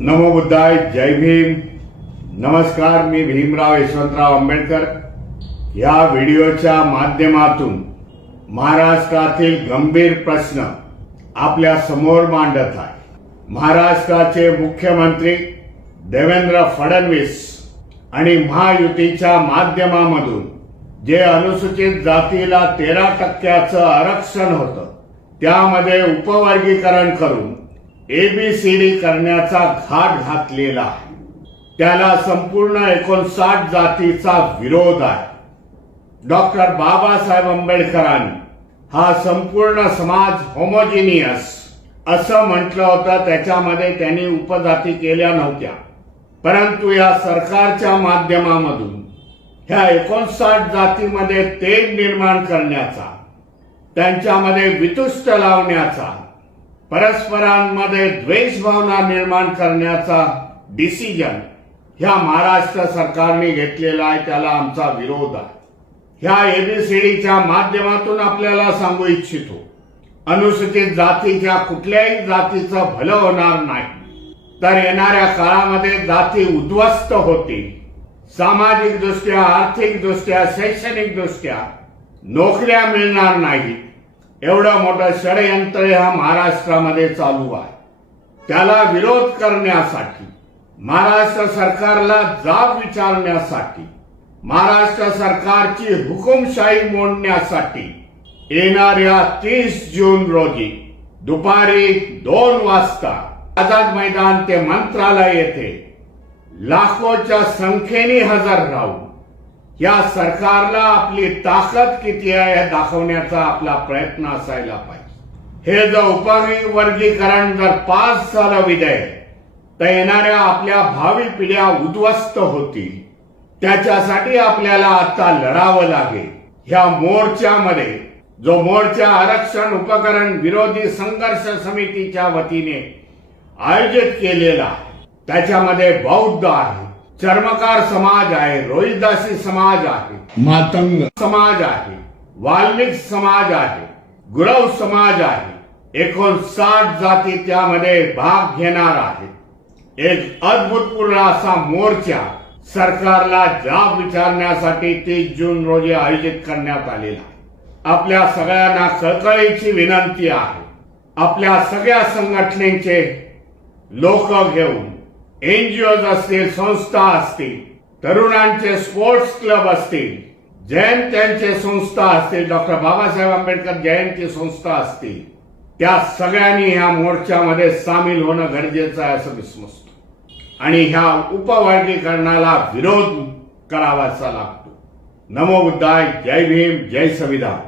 नमो बुद्धाय, जय भीम. नमस्कार. मी भीमराव यशवंतराव आंबेडकर या व्हिडिओच्या माध्यमातून महाराष्ट्रातील गंभीर प्रश्न आपल्या समोर मांडत आहे. महाराष्ट्राचे मुख्यमंत्री देवेंद्र फडणवीस आणि महायुतीच्या माध्यमामधून जे अनुसूचित जातीला 13% आरक्षण होतं त्यामध्ये उपवर्गीकरण करून एबीसीडी करण्याचा घाट घातलेला आहे. त्याला संपूर्ण 59 जातीचा विरोध आहे. डॉक्टर बाबासाहेब आंबेडकरांनी हा संपूर्ण समाज होमोजिनियस असं म्हटलं होतं. त्याच्यामध्ये त्यांनी उपजाती केल्या नव्हत्या, परंतु या सरकारच्या माध्यमामधून ह्या 59 जातीमध्ये तेढ निर्माण करण्याचा, त्यांच्यामध्ये वितुष्ट लावण्याचा, परस्परांमध्ये द्वेष भावना निर्माण करण्याचा डिसिजन ह्या महाराष्ट्र सरकारने घेतलेला आहे. त्याला आमचा विरोध आहे. ह्या एबीसीडीच्या माध्यमातून आपल्याला सांगू इच्छितो, अनुसूचित जातीच्या कुठल्याही जातीचं भलं होणार नाही, तर येणाऱ्या काळामध्ये जाती उद्ध्वस्त होतील. सामाजिक दृष्ट्या, आर्थिक दृष्ट्या, शैक्षणिक दृष्ट्या नोकऱ्या मिळणार नाही. एवढं मोठं षडयंत्र ह्या महाराष्ट्रामध्ये चालू आहे. त्याला विरोध करण्यासाठी, महाराष्ट्र सरकारला जाब विचारण्यासाठी, महाराष्ट्र सरकारची हुकुमशाही मोडण्यासाठी येणाऱ्या 30 जून रोजी दुपारी 2 वाजता आझाद मैदान ते मंत्रालय येथे लाखोच्या संख्येने हजर राहून या सरकारला आपली ताकद किती आहे हे दाखवण्याचा आपला प्रयत्न असायला पाहिजे. हे जर उपवर्गीकरण जर पास झालं विधेयक, तर येणाऱ्या आपल्या भावी पिढ्या उद्ध्वस्त होतील. त्याच्यासाठी आपल्याला आता लढावं लागेल. ह्या मोर्चामध्ये जो मोर्चा आरक्षण उपकरण विरोधी संघर्ष समितीच्या वतीने आयोजित केलेला आहे, त्याच्यामध्ये बौद्ध आहे, चर्मकार समाज आहे, रोहिदासी समाज आहे, मातंग समाज आहे, वाल्मिक समाज आहे, गुरव समाज आहे. 59 जाती त्यामध्ये भाग घेणार आहेत. एक अद्भुतपूर्ण असा मोर्चा सरकारला जाब विचारण्यासाठी 30 जून रोजी आयोजित करण्यात आलेला आहे. आपल्या सगळ्यांना कळकळीची विनंती आहे, आपल्या सगळ्या संघटनेचे लोक घेऊन, एनजीओज असतील, संस्था असतील, तरुणांचे स्पोर्ट्स क्लब असतील, जयंत्यांचे संस्था असतील, डॉक्टर बाबासाहेब आंबेडकर जयंती संस्था असतील, त्या सगळ्यांनी ह्या मोर्चामध्ये सामील होणं गरजेचं आहे असं मी समजतो. आणि ह्या उपवर्गीकरणाला विरोध करावासा लागतो. नमो बुद्धाय, जय भीम, जय संविधान.